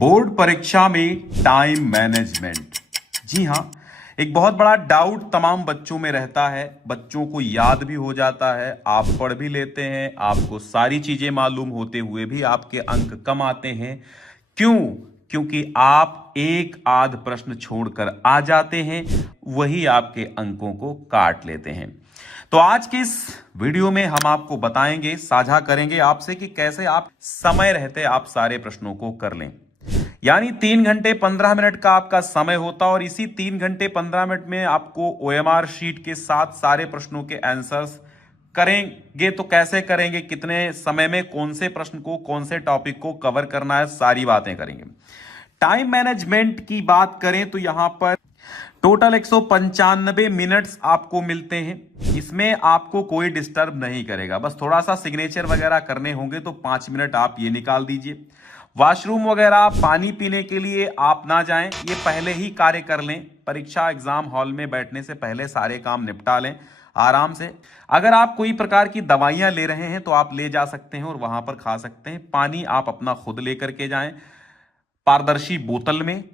Board परीक्षा में time management. जी हाँ, एक बहुत बड़ा डाउट तमाम बच्चों में रहता है। बच्चों को याद भी हो जाता है, आप पढ़ भी लेते हैं, आपको सारी चीजें मालूम होते हुए भी आपके अंक कम आते हैं। क्यों? क्योंकि आप एक आध प्रश्न छोड़कर आ जाते हैं, वही आपके अंकों को काट लेते हैं। तो आज के इस वीडियो में हम आपको बताएंगे, साझा करेंगे आपसे कि कैसे आप समय रहते आप सारे प्रश्नों को कर लें। यानी 3 घंटे 15 मिनट का आपका समय होता और इसी 3 घंटे 15 मिनट में आपको ओएमआर शीट के साथ सारे प्रश्नों के आंसर्स करेंगे। तो कैसे करेंगे, कितने समय में, कौन से प्रश्न को, कौन से टॉपिक को कवर करना है, सारी बातें करेंगे। टाइम मैनेजमेंट की बात करें तो यहां पर टोटल 195 मिनट्स आपको मिलते हैं। इसमें आपको कोई डिस्टर्ब नहीं करेगा, बस थोड़ा सा सिग्नेचर वगैरह करने होंगे तो 5 मिनट आप ये निकाल दीजिए। वॉशरूम वगैरह, पानी पीने के लिए आप ना जाएं, ये पहले ही कार्य कर लें। परीक्षा एग्जाम हॉल में बैठने से पहले सारे काम निपटा लें आराम से। अगर आप कोई प्रकार की दवाइयां ले रहे हैं तो आप ले जा सकते हैं और वहां पर खा सकते हैं। पानी आप अपना खुद लेकर के जाएं, पारदर्शी बोतल में।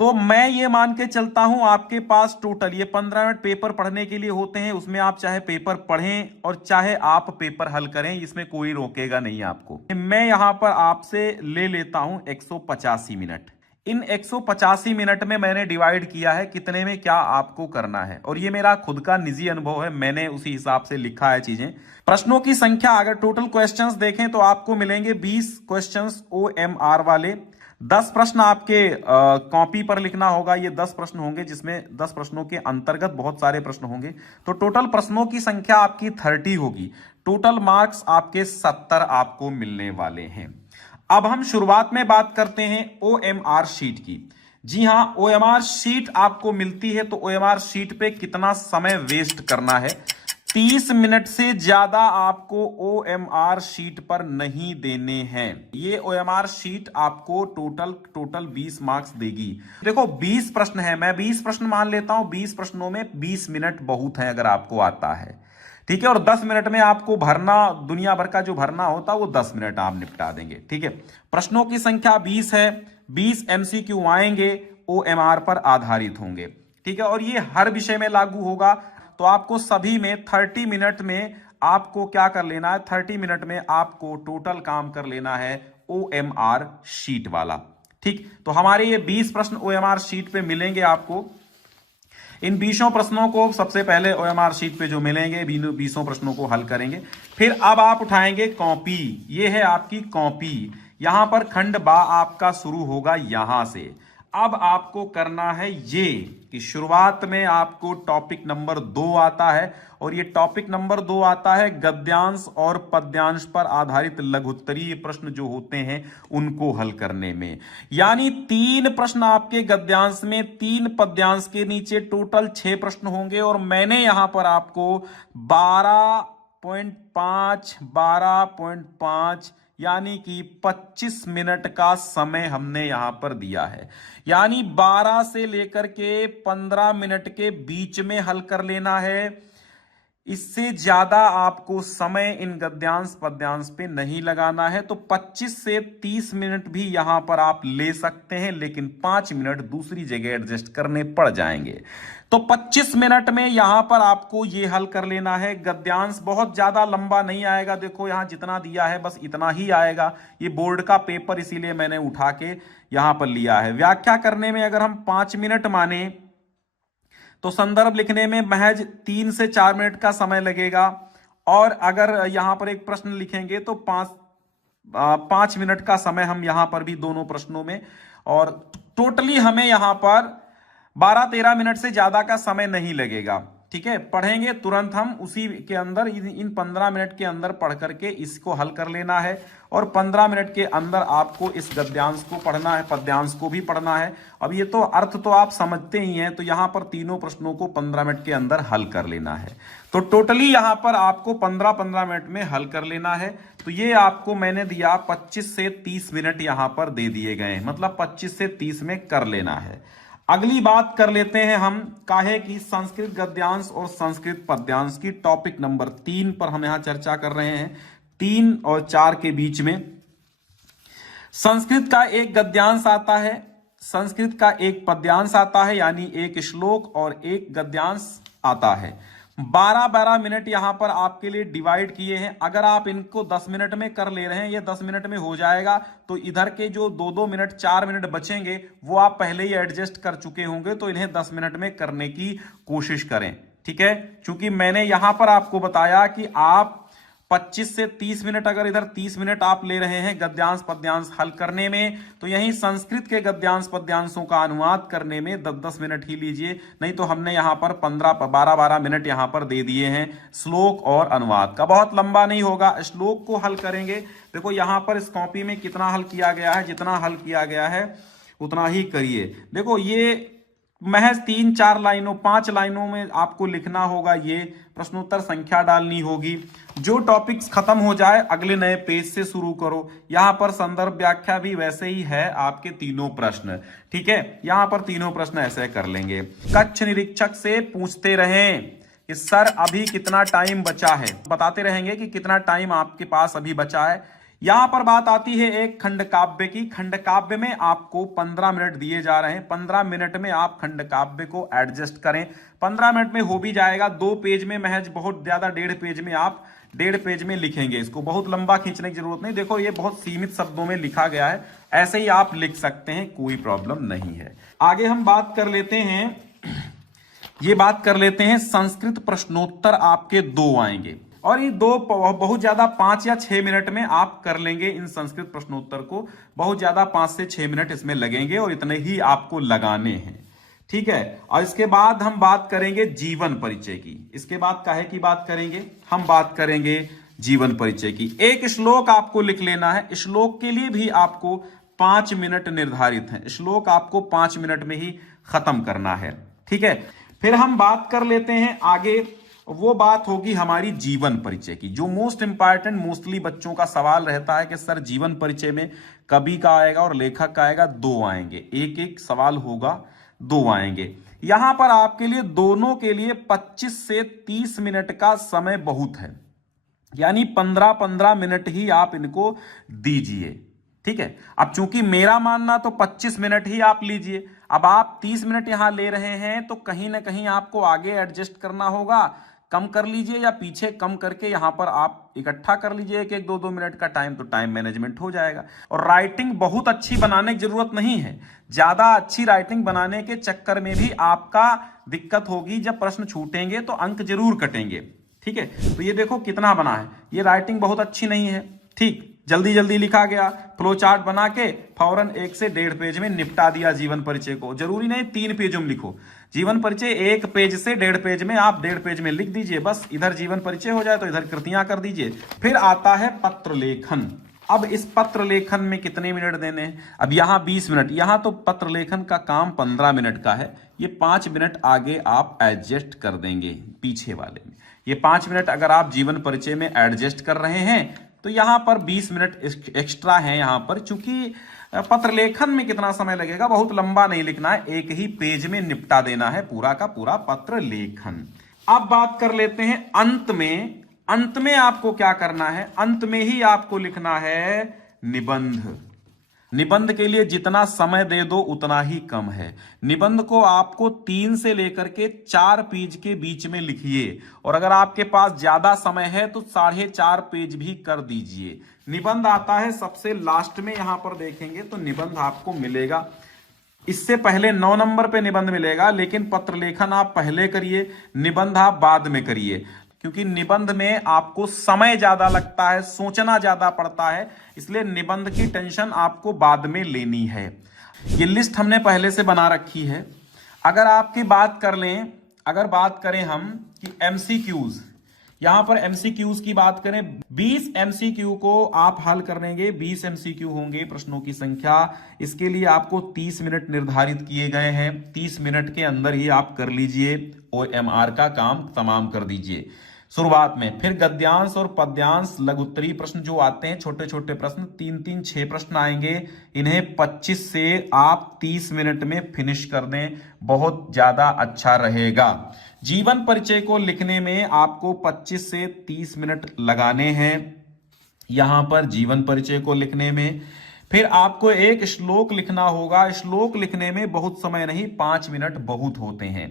तो मैं ये मान के चलता हूं आपके पास टोटल ये 15 मिनट पेपर पढ़ने के लिए होते हैं। उसमें आप चाहे पेपर पढ़ें और चाहे आप पेपर हल करें, इसमें कोई रोकेगा नहीं आपको। मैं यहां पर आपसे ले लेता हूं 185 मिनट। इन 185 मिनट में मैंने डिवाइड किया है कितने में क्या आपको करना है, और ये मेरा खुद का निजी अनुभव है, मैंने उसी हिसाब से लिखा है चीजें। प्रश्नों की संख्या अगर टोटल क्वेश्चंस देखें तो आपको मिलेंगे 20 क्वेश्चंस OMR वाले। 10 प्रश्न आपके कॉपी पर लिखना होगा। ये 10 प्रश्न होंगे, जिसमें 10 प्रश्नों के अंतर्गत बहुत सारे प्रश्न होंगे। तो टोटल प्रश्नों की संख्या आपकी 30 होगी। टोटल मार्क्स आपके 70 आपको मिलने वाले हैं। अब हम शुरुआत में बात करते हैं OMR शीट की। जी हां, OMR शीट आपको मिलती है तो OMR शीट पे कितना समय वेस्ट करना है। 30 मिनट से ज्यादा आपको OMR शीट पर नहीं देने हैं। ये OMR शीट आपको टोटल 20 मार्क्स देगी। देखो 20 प्रश्न है, मैं 20 प्रश्न मान लेता हूं। 20 प्रश्नों में 20 मिनट बहुत है अगर आपको आता है, ठीक है। और 10 मिनट में आपको भरना, दुनिया भर का जो भरना होता वो 10 मिनट आप निपटा देंगे, ठीक है। प्रश्नों की संख्या 20 है। 20 MCQ आएंगे, OMR पर आधारित होंगे, ठीक है। और ये हर विषय में लागू होगा। तो आपको सभी में 30 मिनट में आपको क्या कर लेना है, 30 मिनट में आपको टोटल काम कर लेना है OMR शीट वाला, ठीक। तो हमारे ये 20 प्रश्न OMR शीट पे मिलेंगे आपको। इन 20 प्रश्नों को सबसे पहले OMR शीट पे जो मिलेंगे, 20 प्रश्नों को हल करेंगे। फिर अब आप उठाएंगे कॉपी। ये है आपकी कॉपी। यहां पर खंड बा आपका शुरू होगा यहां से। अब आपको करना है ये कि शुरुआत में आपको टॉपिक नंबर 2 आता है, और ये टॉपिक नंबर 2 आता है गद्यांश और पद्यांश पर आधारित लघुत्तरीय प्रश्न जो होते हैं उनको हल करने में। यानी 3 प्रश्न आपके गद्यांश में, 3 पद्यांश के नीचे टोटल 6 प्रश्न होंगे। और मैंने यहां पर आपको 12.5 यानी कि 25 मिनट का समय हमने यहां पर दिया है। यानी 12 से लेकर के 15 मिनट के बीच में हल कर लेना है। इससे ज्यादा आपको समय इन गद्यांश पद्यांश पे नहीं लगाना है। तो 25 से 30 मिनट भी यहां पर आप ले सकते हैं, लेकिन 5 मिनट दूसरी जगह एडजस्ट करने पड़ जाएंगे। तो 25 मिनट में यहां पर आपको ये हल कर लेना है। गद्यांश बहुत ज्यादा लंबा नहीं आएगा, देखो यहां जितना दिया है बस इतना ही आएगा। ये बोर्ड का पेपर इसीलिए मैंने उठा के यहां पर लिया है। व्याख्या करने में अगर हम 5 मिनट माने तो संदर्भ लिखने में महज 3 से 4 मिनट का समय लगेगा। और अगर यहां पर एक प्रश्न लिखेंगे तो 5 मिनट का समय हम यहां पर भी दोनों प्रश्नों में, और टोटली हमें यहां पर 12-13 मिनट से ज्यादा का समय नहीं लगेगा, ठीक है। पढ़ेंगे तुरंत हम उसी के अंदर, इन 15 मिनट के अंदर पढ़ करके इसको हल कर लेना है। और 15 मिनट के अंदर आपको इस गद्यांश को पढ़ना है, पद्यांश को भी पढ़ना है। अब ये तो अर्थ तो आप समझते ही हैं। तो यहां पर तीनों प्रश्नों को 15 मिनट के अंदर हल कर लेना है। तो टोटली यहां पर आपको 15-15 मिनट में हल कर लेना है। तो ये आपको मैंने दिया 25 से 30 मिनट यहां पर दे दिए गए, मतलब 25 से 30 में कर लेना है। अगली बात कर लेते हैं हम काहे की संस्कृत गद्यांश और संस्कृत पद्यांश की। टॉपिक नंबर 3 पर हम यहां चर्चा कर रहे हैं, 3 और 4 के बीच में। संस्कृत का एक गद्यांश आता है, संस्कृत का एक पद्यांश आता है, यानी एक श्लोक और एक गद्यांश आता है। 12-12 मिनट यहां पर आपके लिए डिवाइड किए हैं। अगर आप इनको 10 मिनट में कर ले रहे हैं, ये 10 मिनट में हो जाएगा, तो इधर के जो 2-2 मिनट 4 मिनट बचेंगे वो आप पहले ही एडजस्ट कर चुके होंगे, तो इन्हें 10 मिनट में करने की कोशिश करें। ठीक है, क्योंकि मैंने यहां पर आपको बताया कि आप 25 से 30 मिनट, अगर इधर 30 मिनट आप ले रहे हैं गद्यांश पद्यांश हल करने में, तो यहीं संस्कृत के गद्यांश पद्यांशों का अनुवाद करने में 10-10 मिनट ही लीजिए। नहीं तो हमने यहां पर 12-12 मिनट यहां पर दे दिए हैं श्लोक और अनुवाद का। बहुत लंबा नहीं होगा, श्लोक को हल करेंगे। देखो यहां पर इस कॉपी में कितना हल किया गया है, जितना हल किया गया है उतना ही करिए। देखो ये महज 3-4 लाइनों 5 लाइनों में आपको लिखना होगा, ये प्रश्नोत्तर संख्या डालनी होगी। जो टॉपिक्स खत्म हो जाए अगले नए पेज से शुरू करो। यहां पर संदर्भ व्याख्या भी वैसे ही है, आपके तीनों प्रश्न। ठीक है, यहां पर तीनों प्रश्न ऐसे कर लेंगे। कक्ष निरीक्षक से पूछते रहें कि सर अभी कितना टाइम बचा है, बताते रहेंगे कि कितना टाइम आपके पास अभी बचा है। यहां पर बात आती है एक खंड काव्य की। खंड काव्य में आपको 15 मिनट दिए जा रहे हैं। 15 मिनट में आप खंड काव्य को एडजस्ट करें। 15 मिनट में हो भी जाएगा। 2 पेज में महज, बहुत ज्यादा 1.5 पेज में आप 1.5 पेज में लिखेंगे। इसको बहुत लंबा खींचने की जरूरत नहीं। देखो ये बहुत सीमित शब्दों में लिखा गया है, ऐसे ही आप लिख सकते हैं, कोई प्रॉब्लम नहीं है। आगे हम बात कर लेते हैं, ये बात कर लेते हैं संस्कृत प्रश्नोत्तर आपके 2 आएंगे, और ये 2 बहुत ज्यादा 5 या 6 मिनट में आप कर लेंगे। इन संस्कृत प्रश्नोत्तर को बहुत ज्यादा 5 से 6 मिनट इसमें लगेंगे, और इतने ही आपको लगाने हैं। ठीक है, और इसके बाद हम बात करेंगे जीवन परिचय की। इसके बाद काहे की बात करेंगे, हम बात करेंगे जीवन परिचय की। एक श्लोक आपको लिख लेना है। श्लोक के लिए भी आपको 5 मिनट निर्धारित है। श्लोक आपको 5 मिनट में ही खत्म करना है। ठीक है, फिर हम बात कर लेते हैं आगे, वो बात होगी हमारी जीवन परिचय की, जो मोस्ट इंपॉर्टेंट मोस्टली बच्चों का सवाल रहता है कि सर जीवन परिचय में कवि का आएगा और लेखक का आएगा, 2 आएंगे। एक सवाल होगा, 2 आएंगे। यहां पर आपके लिए दोनों के लिए 25 से 30 मिनट का समय बहुत है, यानी 15-15 मिनट ही आप इनको दीजिए। ठीक है, अब चूंकि मेरा मानना तो 25 मिनट ही आप लीजिए। अब आप 30 मिनट यहां ले रहे हैं, तो कहीं ना कहीं आपको आगे एडजस्ट करना होगा। कम कर लीजिए, या पीछे कम करके यहां पर आप इकट्ठा कर लीजिए 1-1, 2-2 मिनट का टाइम, तो टाइम मैनेजमेंट हो जाएगा। और राइटिंग बहुत अच्छी बनाने की जरूरत नहीं है। ज्यादा अच्छी राइटिंग बनाने के चक्कर में भी आपका दिक्कत होगी। जब प्रश्न छूटेंगे तो अंक जरूर कटेंगे। ठीक है, तो ये देखो कितना बना है, ये राइटिंग बहुत अच्छी नहीं है। ठीक, जल्दी जल्दी लिखा गया, फ्लो चार्ट बना के फौरन 1 से 1.5 पेज में निपटा दिया जीवन परिचय को। जरूरी नहीं 3 पेजों में लिखो जीवन परिचय, 1 पेज से 1.5 पेज में आप 1.5 पेज में लिख दीजिए। बस इधर जीवन परिचय हो जाए तो इधर कृतियां कर दीजिए। फिर आता है पत्र लेखन। अब इस पत्र लेखन में कितने मिनट देने हैं, अब यहां 20 मिनट, यहां तो पत्र लेखन का काम 15 मिनट का है। ये 5 मिनट आगे आप एडजस्ट कर देंगे पीछे वाले में। ये 5 मिनट अगर आप जीवन परिचय में एडजस्ट कर रहे हैं, तो यहां पर 20 मिनट एक्स्ट्रा है यहां पर। चूंकि पत्र लेखन में कितना समय लगेगा, बहुत लंबा नहीं लिखना है, 1 ही पेज में निपटा देना है पूरा का पूरा पत्र लेखन। अब बात कर लेते हैं अंत में। अंत में आपको क्या करना है, अंत में ही आपको लिखना है निबंध। निबंध के लिए जितना समय दे दो उतना ही कम है। निबंध को आपको 3 से लेकर के 4 पेज के बीच में लिखिए, और अगर आपके पास ज्यादा समय है तो 4.5 पेज भी कर दीजिए। निबंध आता है सबसे लास्ट में, यहां पर देखेंगे तो निबंध आपको मिलेगा। इससे पहले 9 नंबर पे निबंध मिलेगा, लेकिन पत्र लेखन आप पहले करिए, निबंध आप बाद में करिए, क्योंकि निबंध में आपको समय ज्यादा लगता है, सोचना ज्यादा पड़ता है, इसलिए निबंध की टेंशन आपको बाद में लेनी है। ये लिस्ट हमने पहले से बना रखी है। अगर आपकी बात कर लें, अगर बात करें हम कि एमसीक्यूज, यहां पर एमसीक्यूज की बात करें, 20 एमसीक्यू को आप हल करेंगे। 20 एमसीक्यू होंगे प्रश्नों की संख्या। इसके लिए आपको 30 मिनट निर्धारित किए गए हैं। 30 मिनट के अंदर ही आप कर लीजिए, OMR का काम तमाम कर दीजिए शुरुआत में। फिर गद्यांश और पद्यांश लघुत्तरीय प्रश्न जो आते हैं, छोटे छोटे प्रश्न, 3-3, 6 प्रश्न आएंगे। इन्हें 25 से आप 30 मिनट में फिनिश कर दें, बहुत ज्यादा अच्छा रहेगा। जीवन परिचय को लिखने में आपको 25 से 30 मिनट लगाने हैं यहां पर जीवन परिचय को लिखने में। फिर आपको एक श्लोक लिखना होगा। श्लोक लिखने में बहुत समय नहीं, 5 मिनट बहुत होते हैं।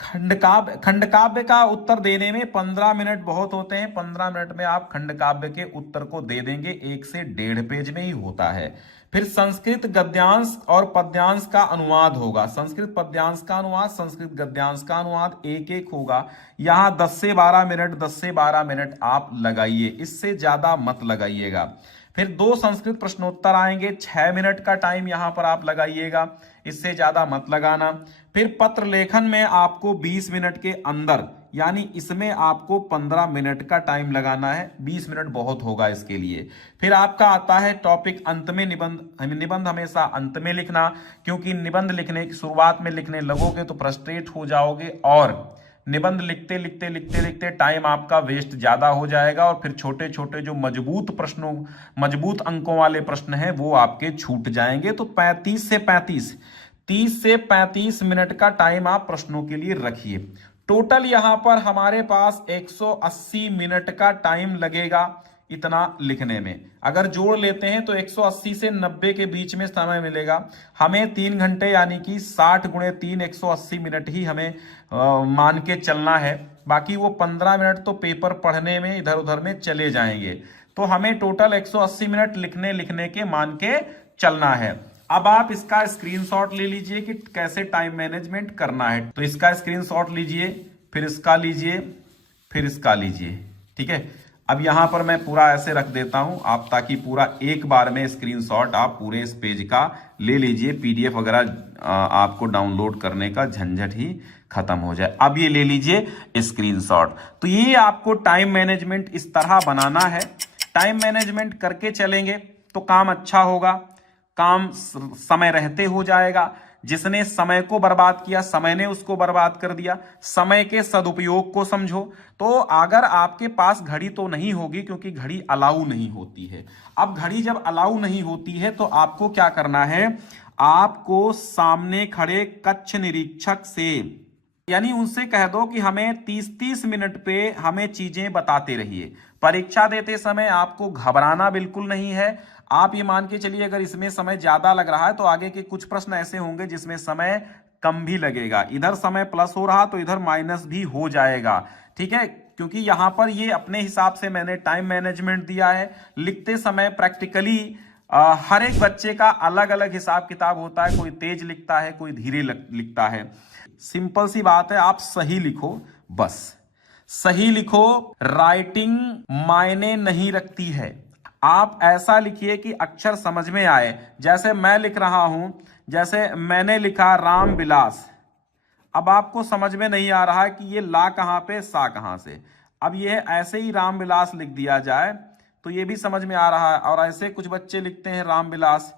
खंडकाव्य का उत्तर देने में 15 मिनट बहुत होते हैं। 15 मिनट में आप खंडकाव्य के उत्तर को दे देंगे। 1 से 1.5 पेज में ही होता है। फिर संस्कृत गद्यांश और पद्यांश का अनुवाद होगा। संस्कृत पद्यांश का अनुवाद, संस्कृत गद्यांश का अनुवाद एक एक होगा। यहां 10 से 12 मिनट, 10 से 12 मिनट आप लगाइए, इससे ज्यादा मत लगाइएगा। फिर 2 संस्कृत प्रश्नोत्तर आएंगे, 6 मिनट का टाइम यहां पर आप लगाइएगा, इससे ज्यादा मत लगाना। फिर पत्र लेखन में आपको 20 मिनट के अंदर, यानी इसमें आपको 15 मिनट का टाइम लगाना है। 20 मिनट बहुत होगा इसके लिए। फिर आपका आता है टॉपिक अंत में निबंध। निबंध हमेशा अंत में लिखना, क्योंकि निबंध लिखने की शुरुआत में लिखने लगोगे तो फ्रस्ट्रेट हो जाओगे और निबंध लिखते लिखते लिखते लिखते टाइम आपका वेस्ट ज्यादा हो जाएगा और फिर छोटे छोटे जो मजबूत अंकों वाले प्रश्न हैं वो आपके छूट जाएंगे। तो 30 से 35 मिनट का टाइम आप प्रश्नों के लिए रखिए। टोटल यहां पर हमारे पास 180 मिनट का टाइम लगेगा इतना लिखने में। अगर जोड़ लेते हैं तो 180 से 90 के बीच में समय मिलेगा हमें। 3 घंटे यानी कि 60 गुणे 3 180 मिनट ही हमें मान के चलना है। बाकी वो 15 मिनट तो पेपर पढ़ने में इधर उधर में चले जाएंगे। तो हमें टोटल 180 मिनट लिखने के मान के चलना है। अब आप इसका स्क्रीनशॉट ले लीजिए कि कैसे टाइम मैनेजमेंट करना है। तो इसका स्क्रीनशॉट लीजिए, फिर इसका लीजिए, फिर इसका लीजिए। ठीक है, अब यहां पर मैं पूरा ऐसे रख देता हूं आप, ताकि पूरा एक बार में स्क्रीनशॉट आप पूरे इस पेज का ले लीजिए। पीडीएफ वगैरह आपको डाउनलोड करने का झंझट ही खत्म हो जाए। अब ये ले लीजिए स्क्रीनशॉट। तो ये आपको टाइम मैनेजमेंट इस तरह बनाना है। टाइम मैनेजमेंट करके चलेंगे तो काम अच्छा होगा, काम समय रहते हो जाएगा। जिसने समय को बर्बाद किया, समय ने उसको बर्बाद कर दिया। समय के सदुपयोग को समझो। तो अगर आपके पास घड़ी तो नहीं होगी, क्योंकि घड़ी अलाउ नहीं होती है। अब घड़ी जब अलाउ नहीं होती है तो आपको क्या करना है, आपको सामने खड़े कक्ष निरीक्षक से, यानी उनसे कह दो कि हमें 30-30 मिनट पे हमें चीजें बताते रहिए। परीक्षा देते समय आपको घबराना बिल्कुल नहीं है। आप ये मान के चलिए अगर इसमें समय ज्यादा लग रहा है तो आगे के कुछ प्रश्न ऐसे होंगे जिसमें समय कम भी लगेगा। इधर समय प्लस हो रहा तो इधर माइनस भी हो जाएगा। ठीक है, क्योंकि यहां पर ये अपने हिसाब से मैंने टाइम मैनेजमेंट दिया है। लिखते समय प्रैक्टिकली हर एक बच्चे का अलग अलग हिसाब किताब होता है। कोई तेज लिखता है, कोई धीरे लिखता है। सिंपल सी बात है, आप सही लिखो, बस सही लिखो। राइटिंग मायने नहीं रखती है। आप ऐसा लिखिए कि अक्षर समझ में आए। जैसे मैं लिख रहा हूं, जैसे मैंने लिखा राम विलास। अब आपको समझ में नहीं आ रहा है कि ये ला कहां पे, सा कहां से। अब ये ऐसे ही राम विलास लिख दिया जाए तो ये भी समझ में आ रहा है। और ऐसे कुछ बच्चे लिखते हैं राम विलास,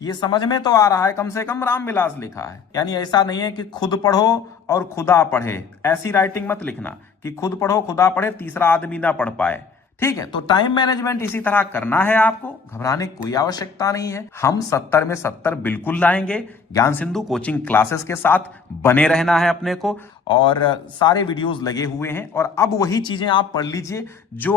ये समझ में तो आ रहा है, कम से कम राम विलास लिखा है। यानी ऐसा नहीं है कि खुद पढ़ो और खुदा पढ़े, ऐसी राइटिंग मत लिखना कि खुद पढ़ो खुदा पढ़े, तीसरा आदमी ना पढ़ पाए। ठीक है, तो टाइम मैनेजमेंट इसी तरह करना है आपको, घबराने की कोई आवश्यकता नहीं है। हम 70 में 70 बिल्कुल लाएंगे। ज्ञान सिंधु कोचिंग क्लासेस के साथ बने रहना है अपने को, और सारे वीडियोस लगे हुए हैं। और अब वही चीजें आप पढ़ लीजिए जो